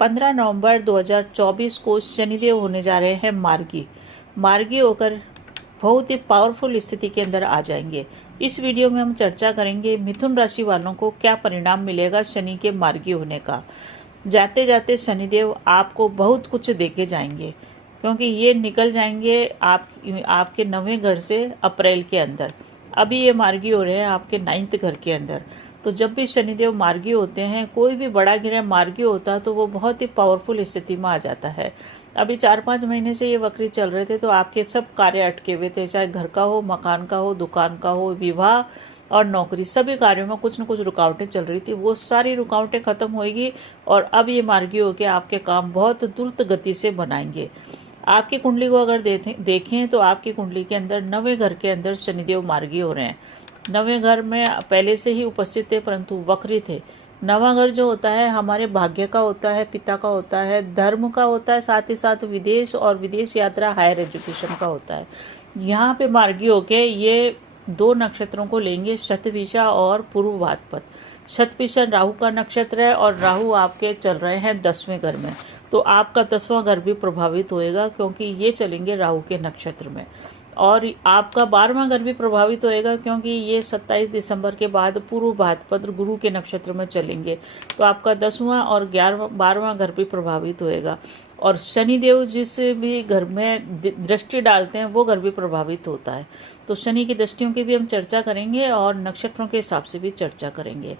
15 नवंबर 2024 को शनिदेव होने जा रहे हैं मार्गी। मार्गी होकर बहुत ही पावरफुल स्थिति के अंदर आ जाएंगे। इस वीडियो में हम चर्चा करेंगे मिथुन राशि वालों को क्या परिणाम मिलेगा शनि के मार्गी होने का। जाते जाते शनिदेव आपको बहुत कुछ देके जाएंगे, क्योंकि ये निकल जाएंगे आपके 9वें घर से अप्रैल के अंदर। अभी ये मार्गी हो रहे हैं आपके 9th घर के अंदर। तो जब भी शनिदेव मार्गी होते हैं, कोई भी बड़ा ग्रह मार्गी होता है तो वो बहुत ही पावरफुल स्थिति में आ जाता है। अभी 4-5 महीने से ये वक्री चल रहे थे तो आपके सब कार्य अटके हुए थे, चाहे घर का हो, मकान का हो, दुकान का हो, विवाह और नौकरी, सभी कार्यों में कुछ न कुछ रुकावटें चल रही थी। वो सारी रुकावटें खत्म होगी और अब ये मार्गी होकर आपके काम बहुत द्रुत गति से बनाएंगे। आपकी कुंडली को अगर देखें तो आपकी कुंडली के अंदर 9वें घर के अंदर शनिदेव मार्गी हो रहे हैं। 9वें घर में पहले से ही उपस्थित थे परंतु वक्री थे। 9वां घर जो होता है हमारे भाग्य का होता है, पिता का होता है, धर्म का होता है, साथ ही साथ विदेश और विदेश यात्रा, हायर एजुकेशन का होता है। यहाँ पे मार्गी होके ये 2 नक्षत्रों को लेंगे, शतभिषा और पूर्व भाद्रपद। शतभिषा राहु का नक्षत्र है और राहु आपके चल रहे हैं 10वें घर में, तो आपका 10वां घर भी प्रभावित होएगा क्योंकि ये चलेंगे राहु के नक्षत्र में। और आपका 12वां घर भी प्रभावित होएगा क्योंकि ये 27 दिसंबर के बाद पूर्व भाद्रपद गुरु के नक्षत्र में चलेंगे, तो आपका 10वां और 12वां घर भी प्रभावित होएगा। और शनिदेव जिस भी घर में दृष्टि डालते हैं वो घर भी प्रभावित होता है। तो शनि की दृष्टियों की भी हम चर्चा करेंगे और नक्षत्रों के हिसाब से भी चर्चा करेंगे।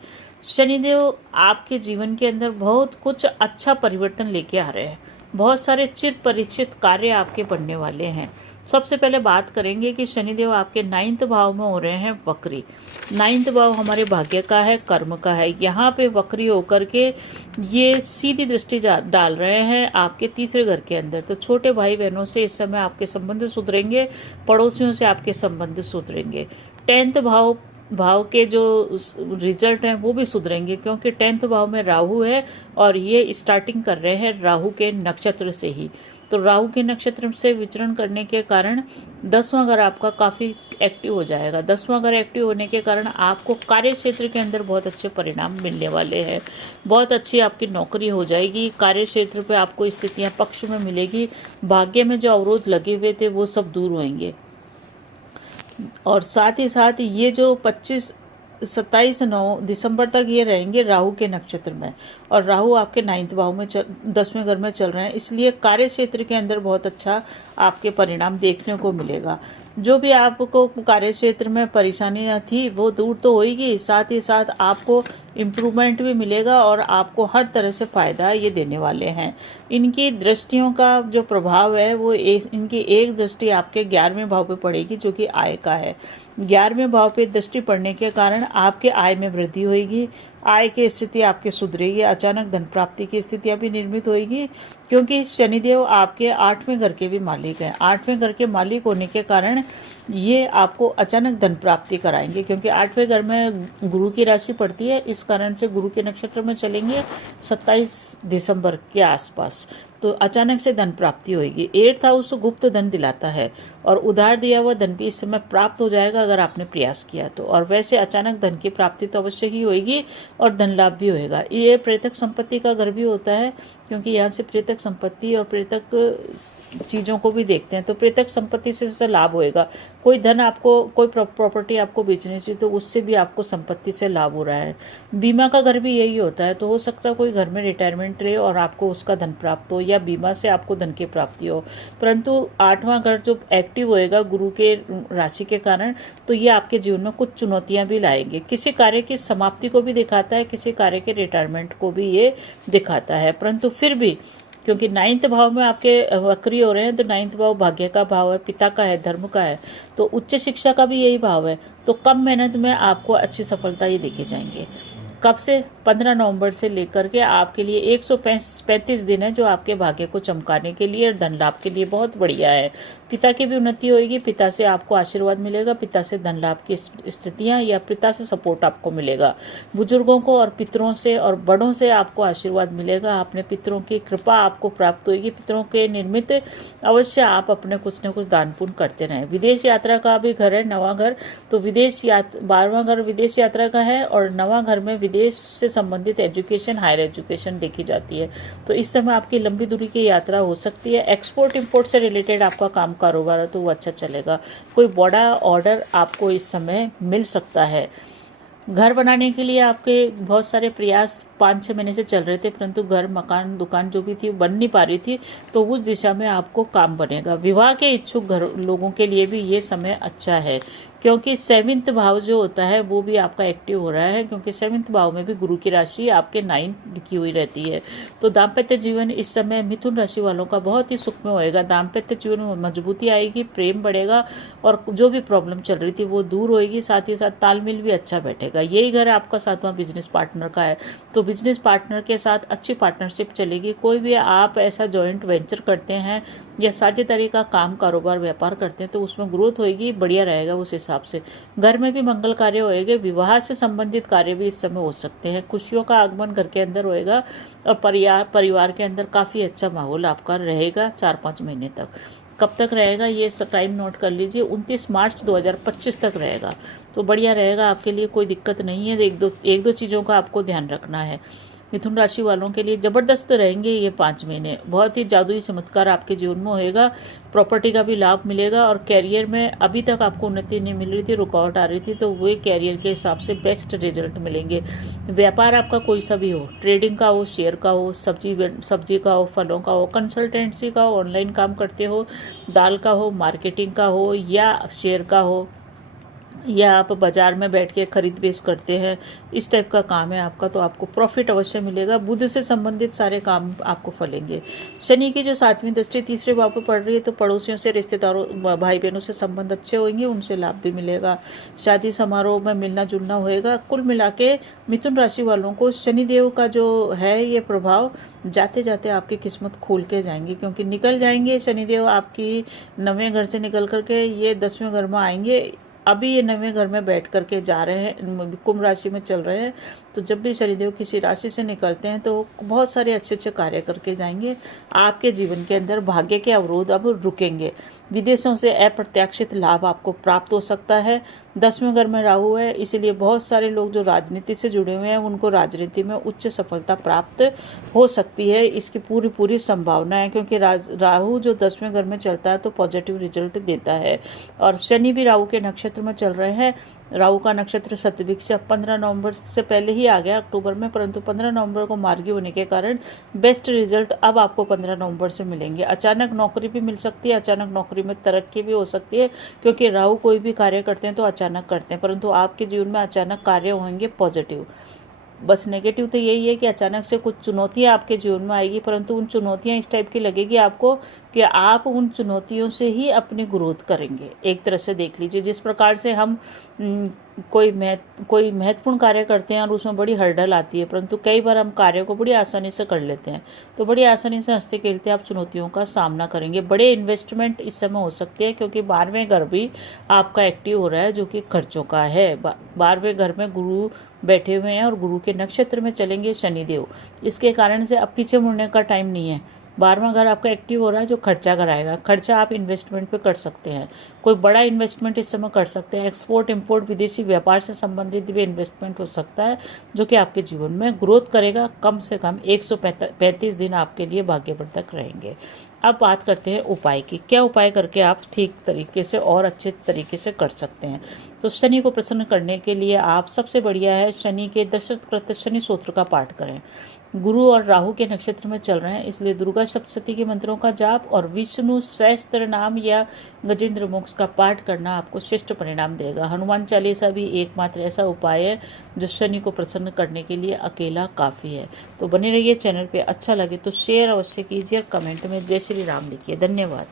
शनिदेव आपके जीवन के अंदर बहुत कुछ अच्छा परिवर्तन लेके आ रहे हैं। बहुत सारे चिर परीक्षित कार्य आपके बनने वाले हैं। सबसे पहले बात करेंगे कि शनिदेव आपके 9th भाव में हो रहे हैं वक्री। 9th भाव हमारे भाग्य का है, कर्म का है। यहाँ पे वक्री होकर के ये सीधी दृष्टि डाल रहे हैं आपके 3रे घर के अंदर। तो छोटे भाई बहनों से इस समय आपके संबंध सुधरेंगे, पड़ोसियों से आपके संबंध सुधरेंगे। 10th भाव के जो रिजल्ट हैं वो भी सुधरेंगे क्योंकि 10th भाव में राहु है और ये स्टार्टिंग कर रहे हैं राहु के नक्षत्र से ही। तो राहु के नक्षत्र से विचरण करने के कारण 10वां घर आपका काफ़ी एक्टिव हो जाएगा। 10वां घर एक्टिव होने के कारण आपको कार्य क्षेत्र के अंदर बहुत अच्छे परिणाम मिलने वाले हैं। बहुत अच्छी आपकी नौकरी हो जाएगी। कार्य क्षेत्र पे आपको स्थितियां पक्ष में मिलेगी। भाग्य में जो अवरोध लगे हुए थे वो सब दूर होंगे। और साथ ही साथ ये जो 27 दिसंबर तक ये रहेंगे राहु के नक्षत्र में, और राहु आपके 9th भाव में 10वें घर में चल रहे हैं, इसलिए कार्य क्षेत्र के अंदर बहुत अच्छा आपके परिणाम देखने को मिलेगा। जो भी आपको कार्य क्षेत्र में परेशानियां थी वो दूर तो होगी, साथ ही साथ आपको इम्प्रूवमेंट भी मिलेगा और आपको हर तरह से फ़ायदा ये देने वाले हैं। इनकी दृष्टियों का जो प्रभाव है वो इनकी एक दृष्टि आपके 11वें भाव पे पड़ेगी जो कि आय का है। 11वें भाव पे दृष्टि पड़ने के कारण आपके आय में वृद्धि होगी, आय की स्थिति आपके सुधरेगी, अचानक धन प्राप्ति की स्थितियां भी निर्मित होगी क्योंकि शनिदेव आपके 8वें घर के भी मालिक हैं। 8वें घर के मालिक होने के कारण ये आपको अचानक धन प्राप्ति कराएंगे क्योंकि 8वें घर में गुरु की राशि पड़ती है, इस कारण से गुरु के नक्षत्र में चलेंगे 27 दिसंबर के आसपास, तो अचानक से धन प्राप्ति होगी। 8th हाउस गुप्त धन दिलाता है और उधार दिया हुआ धन भी इस समय प्राप्त हो जाएगा अगर आपने प्रयास किया तो। और वैसे अचानक धन की प्राप्ति तो अवश्य ही होगी और धन लाभ भी होएगा। ये प्रेतक संपत्ति का घर भी होता है क्योंकि यहाँ से प्रेतक संपत्ति और प्रेतक चीज़ों को भी देखते हैं, तो प्रेतक संपत्ति से लाभ होएगा। कोई धन आपको, कोई प्रॉपर्टी आपको बेचनी चाहिए तो उससे भी आपको संपत्ति से लाभ हो रहा है। बीमा का घर भी यही होता है, तो हो सकता है कोई घर में रिटायरमेंट रहे और आपको उसका धन प्राप्त हो या बीमा से आपको धन की प्राप्ति हो। परंतु 8वां घर जो एक्टिव होएगा गुरु के राशि के कारण, तो ये आपके जीवन में कुछ चुनौतियां भी लाएंगे। किसी कार्य की समाप्ति को भी दिखाता है, किसी कार्य के रिटायरमेंट को भी ये दिखाता है। परंतु फिर भी क्योंकि 9th भाव में आपके वक्री हो रहे हैं, तो 9th भाव भाग्य का भाव है, पिता का है, धर्म का है, तो उच्च शिक्षा का भी यही भाव है। तो कम मेहनत में आपको अच्छी सफलता ये देखे जाएंगे। कब से? 15 नवंबर से लेकर के आपके लिए 135 दिन है जो आपके भाग्य को चमकाने के लिए और धन लाभ के लिए बहुत बढ़िया है। पिता की भी उन्नति होगी, पिता से आपको आशीर्वाद मिलेगा, पिता से धन लाभ की स्थितियां या पिता से सपोर्ट आपको मिलेगा। बुजुर्गों को और पितरों से और बड़ों से आपको आशीर्वाद मिलेगा, अपने पितरों की कृपा आपको प्राप्त होगी। पितरों के निर्मित अवश्य आप अपने कुछ न कुछ दान पुण्य करते रहें। विदेश यात्रा का भी घर है 9वां घर, तो 12वां घर विदेश यात्रा का है और 9वां घर में विदेश से संबंधित एजुकेशन, हायर एजुकेशन देखी जाती है। तो इस समय आपकी लंबी दूरी की यात्रा हो सकती है। एक्सपोर्ट इंपोर्ट से रिलेटेड आपका काम कारोबार है तो वो अच्छा चलेगा। कोई बड़ा ऑर्डर आपको इस समय मिल सकता है। घर बनाने के लिए आपके बहुत सारे प्रयास 5-6 महीने से चल रहे थे, परंतु घर, मकान, दुकान जो भी थी बन नहीं पा रही थी, तो उस दिशा में आपको काम बनेगा। विवाह के इच्छुक घर लोगों के लिए भी ये समय अच्छा है, क्योंकि 7वां भाव जो होता है वो भी आपका एक्टिव हो रहा है, क्योंकि 7वां भाव में भी गुरु की राशि आपके 9 लिखी हुई रहती है। तो दाम्पत्य जीवन इस समय मिथुन राशि वालों का बहुत ही सुखमय होएगा। दाम्पत्य जीवन में मजबूती आएगी, प्रेम बढ़ेगा और जो भी प्रॉब्लम चल रही थी वो दूर होएगी। साथ ही साथ तालमेल भी अच्छा बैठेगा। यही घर आपका 7वां बिजनेस पार्टनर का है, तो बिजनेस पार्टनर के साथ अच्छी पार्टनरशिप चलेगी। कोई भी आप ऐसा जॉइंट वेंचर करते हैं या साझेदारी का काम, कारोबार, व्यापार करते हैं तो उसमें ग्रोथ होएगी, बढ़िया रहेगा उस हिसाब से। घर में भी मंगल कार्य होएंगे। विवाह से संबंधित कार्य भी इस समय हो सकते हैं। खुशियों का आगमन घर के अंदर होएगा और परिवार के अंदर काफ़ी अच्छा माहौल आपका रहेगा 4-5 महीने तक। कब तक रहेगा ये टाइम नोट कर लीजिए, 29 मार्च 2025 तक रहेगा। तो बढ़िया रहेगा आपके लिए, कोई दिक्कत नहीं है। एक दो चीज़ों का आपको ध्यान रखना है। मिथुन राशि वालों के लिए ज़बरदस्त रहेंगे ये 5 महीने। बहुत ही जादुई चमत्कार आपके जीवन में होएगा। प्रॉपर्टी का भी लाभ मिलेगा और कैरियर में अभी तक आपको उन्नति नहीं मिल रही थी, रुकावट आ रही थी, तो वे कैरियर के हिसाब से बेस्ट रिजल्ट मिलेंगे। व्यापार आपका कोई सा भी हो, ट्रेडिंग का हो, शेयर का हो, सब्जी का हो, फलों का हो, कंसल्टेंसी का हो, ऑनलाइन काम करते हो, दाल का हो, मार्केटिंग का हो या शेयर का हो, या आप बाज़ार में बैठ के खरीद बेच करते हैं, इस टाइप का काम है आपका, तो आपको प्रॉफिट अवश्य मिलेगा। बुध से संबंधित सारे काम आपको फलेंगे। शनि की जो 7वीं दृष्टि 3रे भाव पर पड़ रही है, तो पड़ोसियों से, रिश्तेदारों, भाई बहनों से संबंध अच्छे होंगे, उनसे लाभ भी मिलेगा। शादी समारोह में मिलना जुलना होएगा। कुल मिला के मिथुन राशि वालों को शनिदेव का जो है ये प्रभाव जाते जाते आपकी किस्मत खोल के जाएंगे, क्योंकि निकल जाएंगे शनिदेव आपकी 9वें घर से निकल करके ये 10वें घर में आएंगे। अभी ये 9वें घर में बैठ करके जा रहे हैं, कुंभ राशि में चल रहे हैं। तो जब भी शनिदेव किसी राशि से निकलते हैं तो बहुत सारे अच्छे अच्छे कार्य करके जाएंगे। आपके जीवन के अंदर भाग्य के अवरोध अब रुकेंगे। विदेशों से अप्रत्याशित लाभ आपको प्राप्त हो सकता है। 10वें घर में राहु है, इसलिए बहुत सारे लोग जो राजनीति से जुड़े हुए हैं उनको राजनीति में उच्च सफलता प्राप्त हो सकती है। इसकी पूरी संभावना है, क्योंकि राहु जो 10वें घर में चलता है तो पॉजिटिव रिजल्ट देता है। और शनि भी राहु के नक्षत्र में चल रहे हैं। राहु का नक्षत्र शतभिक्षा 15 नवंबर से पहले ही आ गया अक्टूबर में, परंतु 15 नवंबर को मार्गी होने के कारण बेस्ट रिजल्ट अब आपको 15 नवंबर से मिलेंगे। अचानक नौकरी भी मिल सकती है, अचानक नौकरी में तरक्की भी हो सकती है, क्योंकि राहु कोई भी कार्य करते हैं तो अचानक करते हैं, परंतु आपके जीवन में अचानक कार्य होंगे पॉजिटिव। बस नेगेटिव तो यही है कि अचानक से कुछ चुनौतियां आपके जीवन में आएगी, परंतु उन चुनौतियां इस टाइप की लगेगी आपको कि आप उन चुनौतियों से ही अपनी ग्रोथ करेंगे। एक तरह से देख लीजिए, जिस प्रकार से हम कोई महत्वपूर्ण कार्य करते हैं और उसमें बड़ी हर्डल आती है, परंतु कई बार हम कार्य को बड़ी आसानी से कर लेते हैं, तो बड़ी आसानी से हंसते खेलते आप चुनौतियों का सामना करेंगे। बड़े इन्वेस्टमेंट इस समय हो सकते हैं, क्योंकि 12वें घर भी आपका एक्टिव हो रहा है, जो कि खर्चों का है। 12वें घर में गुरु बैठे हुए हैं और गुरु के नक्षत्र में चलेंगे शनिदेव। इसके कारण से अब पीछे मुड़ने का टाइम नहीं है। 12वां घर आपका एक्टिव हो रहा है, जो खर्चा कराएगा। खर्चा आप इन्वेस्टमेंट पे कर सकते हैं, कोई बड़ा इन्वेस्टमेंट इस समय कर सकते हैं। एक्सपोर्ट इंपोर्ट विदेशी व्यापार से संबंधित भी इन्वेस्टमेंट हो सकता है, जो कि आपके जीवन में ग्रोथ करेगा। कम से कम 135 दिन आपके लिए भाग्यवर्धक रहेंगे। अब बात करते हैं उपाय की। क्या उपाय करके आप ठीक तरीके से और अच्छे तरीके से कर सकते हैं। तो शनि को प्रसन्न करने के लिए आप सबसे बढ़िया है शनि के दशरथ कृत शनि स्तोत्र का पाठ करें। गुरु और राहु के नक्षत्र में चल रहे हैं, इसलिए दुर्गा सप्तशती के मंत्रों का जाप और विष्णु सहस्त्र नाम या गजेंद्र मोक्ष का पाठ करना आपको श्रेष्ठ परिणाम देगा। हनुमान चालीसा भी एकमात्र ऐसा उपाय है जो शनि को प्रसन्न करने के लिए अकेला काफ़ी है। तो बने रहिए चैनल पे। अच्छा लगे तो शेयर अवश्य कीजिए, कमेंट में जय श्री राम लिखिए। धन्यवाद।